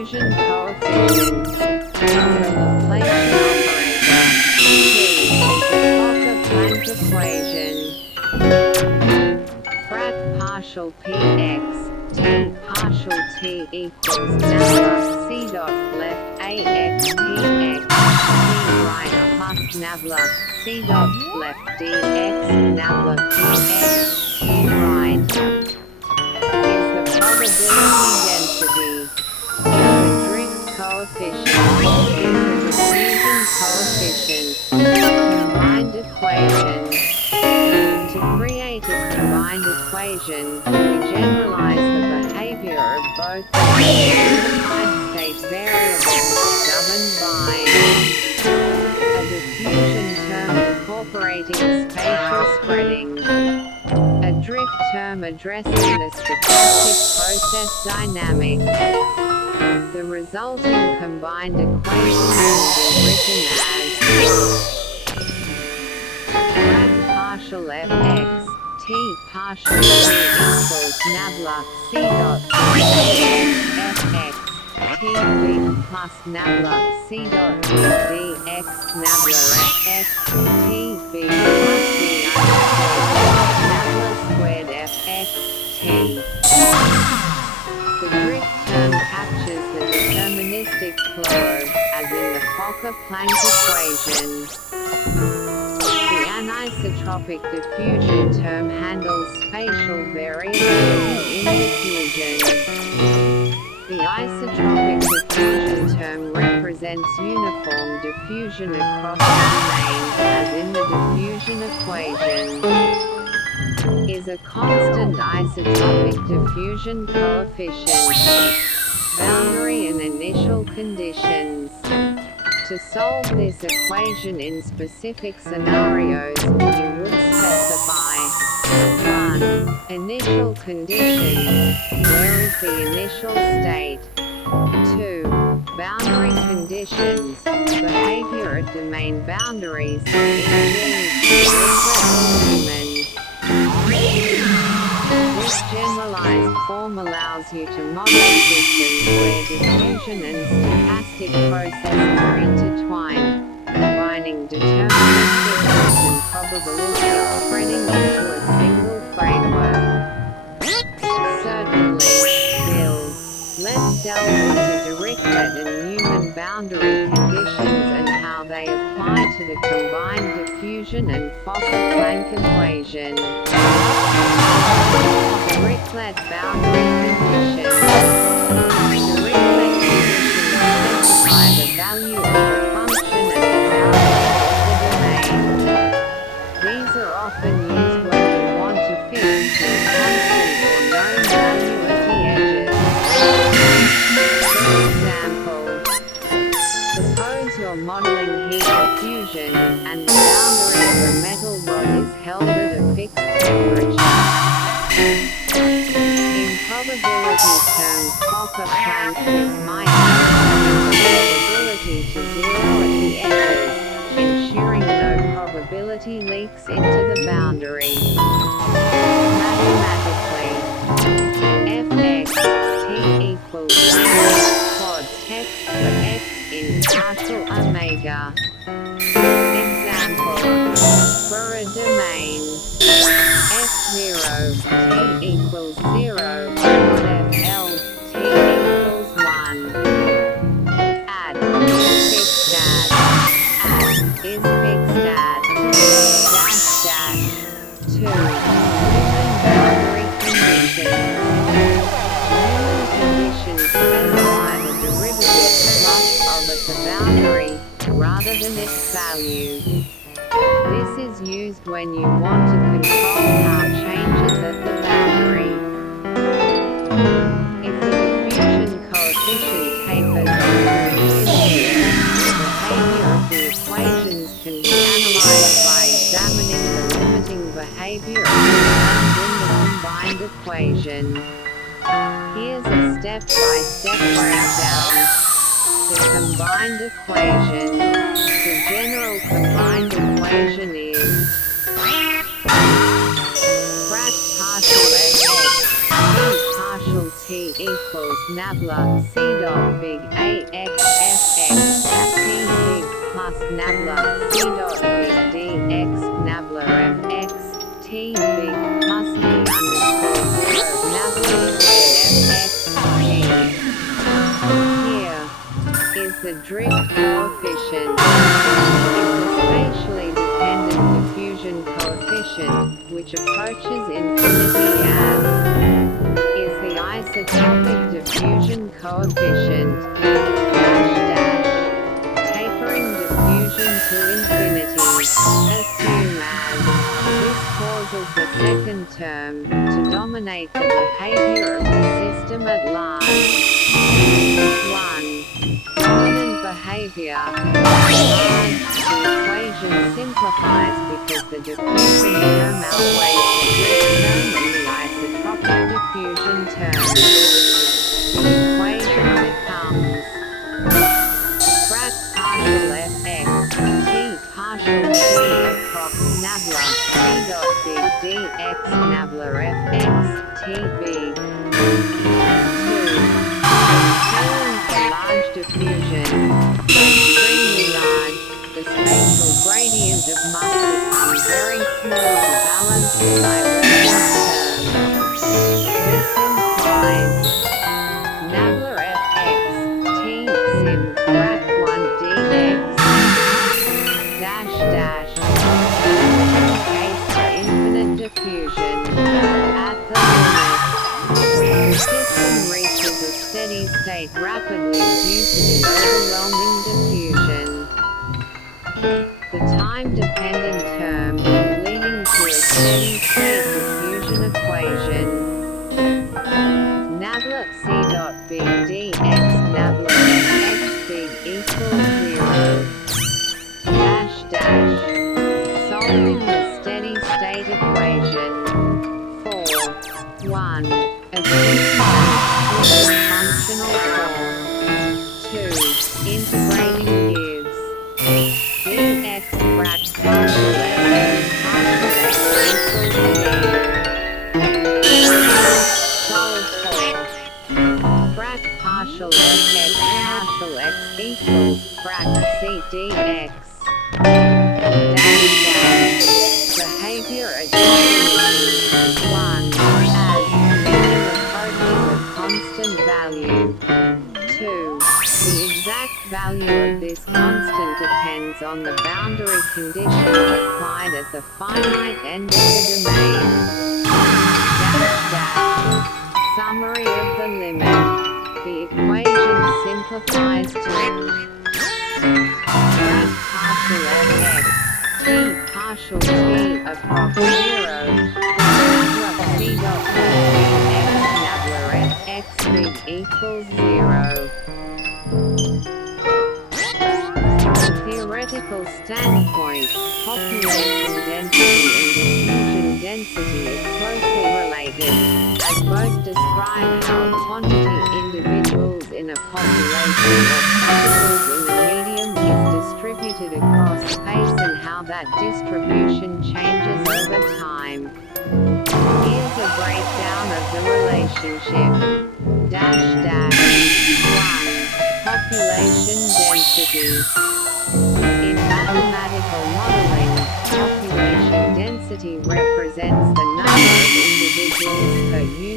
diffusion coefficient. The Laplacian operator T is the Fokker-Planck equation. Frat partial Px T partial T equals nabla C dot left AX Px T right plus nabla C dot left dx nabla Px T right is the probability density. The drift coefficient is the diffusion coefficient. Combined equation. To create a combined equation, we generalize the behavior of both the state variables governed by a diffusion term incorporating spatial spreading, a drift term addressing the stochastic process dynamics. The resulting combined equation can be written as partial fx t partial t equals nabla c dot fx t v plus nabla c dot dx nabla fx t v plus nabla squared fx t. The drift term captures the deterministic flow, as in the Fokker-Planck equation. The anisotropic diffusion term handles spatial variability in diffusion. The isotropic diffusion term represents uniform diffusion across domains, as in the diffusion equation. Is a constant isotropic diffusion coefficient. Boundary and initial conditions. To solve this equation in specific scenarios, you would specify 1. Initial conditions, where is the initial state? 2. Boundary conditions, behavior at domain boundaries, e.g. This generalized form allows you to model systems where diffusion and stochastic processes are intertwined, combining deterministic and probabilistic spreading into a single framework. Certainly, Bill. Let's delve into Dirichlet and Newman boundary conditions and how they apply to the combined diffusion and Fokker-Planck equation. Dirichlet boundary conditions. Dirichlet conditions specify the value of the function and the boundary of the domain. These are often used when you want to fit into a constant or known value at the edges. For example, suppose you're modeling heat diffusion, and the boundary of a metal rod is held at a fixed temperature. In probability terms, Fokker-Planck this might increase the probability to 0 at the edges, ensuring no probability leaks into the boundary. Mathematically, fx t equals 0 quad text for x in partial omega. Example, for a domain f0 t equals 0 quad fl t equals 1. Add is fixed at is fixed at dash dash 2. Boundary conditions. Newman conditions specify the derivative plus of at the boundary, rather than its value. This is used when you want to control how changes at the boundary. If the diffusion coefficient tapers on the behavior of the equations can be analyzed by examining the limiting behavior contained in the combined equation. Here's a step-by-step breakdown. The combined equation. The general combined equation is frat partial fx t partial t equals nabla C dot big AXFX T big plus nabla C dot big DX nabla FX T big plus D underscore strobe nabla FX T. Here is the drift coefficient. Is the spatially dependent diffusion coefficient, which approaches infinity as is the isotopic diffusion coefficient dash dash tapering diffusion to infinity. Assume as this causes the second term to dominate the behavior of the system at large. 1. Dominant behavior. The equation simplifies because the diffusion term outweighs the drift term and the isotropic diffusion term. The equation becomes frat partial fx t partial t approx nabla t dot big dx nabla fx t big. 2. Large diffusion, extremely large, the spatial gradient of must become very small to balance the divergence term. This implies nabla fx t sim frat 1 dx dash dash case for infinite diffusion at the limit. The system reaches a steady state rapidly due to the overwhelming diffusion. The time-dependent term, leading to a steady state diffusion equation. Nabla C dot big dx nabla x big equals 0. Dash dash. Solving the steady state equation. 4. 1. Functional form. 2. Integrating gives dx frat partial f partial x equals solve for frat partial fx partial x equals frat c dx dash dash behavior adjustment 1 constant value. 2. The exact value of this constant depends on the boundary conditions applied at the finite end of the domain. Dash dash. Summary of the limit. The equation simplifies to frat partial fx t partial t approx 0 c dot x x big equals 0. From a theoretical standpoint, population density and diffusion density is closely related, as both describe how quantity individuals in a population or particles in a medium is distributed across space and how that distribution changes over time. Here's a breakdown of the relationship. Dash dash 1. Population density. In mathematical modeling, population density represents the number of individuals per unit